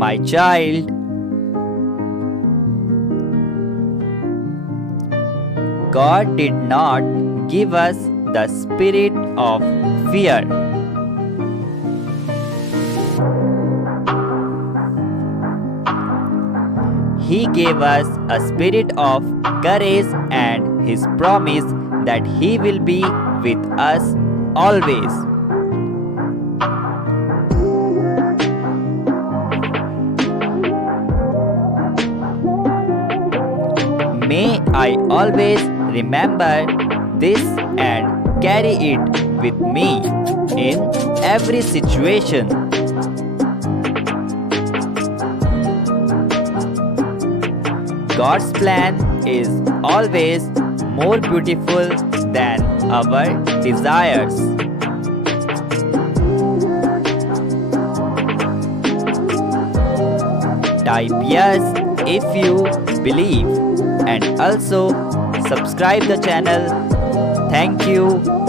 My child, God did not give us the spirit of fear. He gave us a spirit of courage and His promise that He will be with us always. May I always remember this and carry it with me in every situation. God's plan is always more beautiful than our desires. Type yes if you believe and also subscribe the channel. Thank you.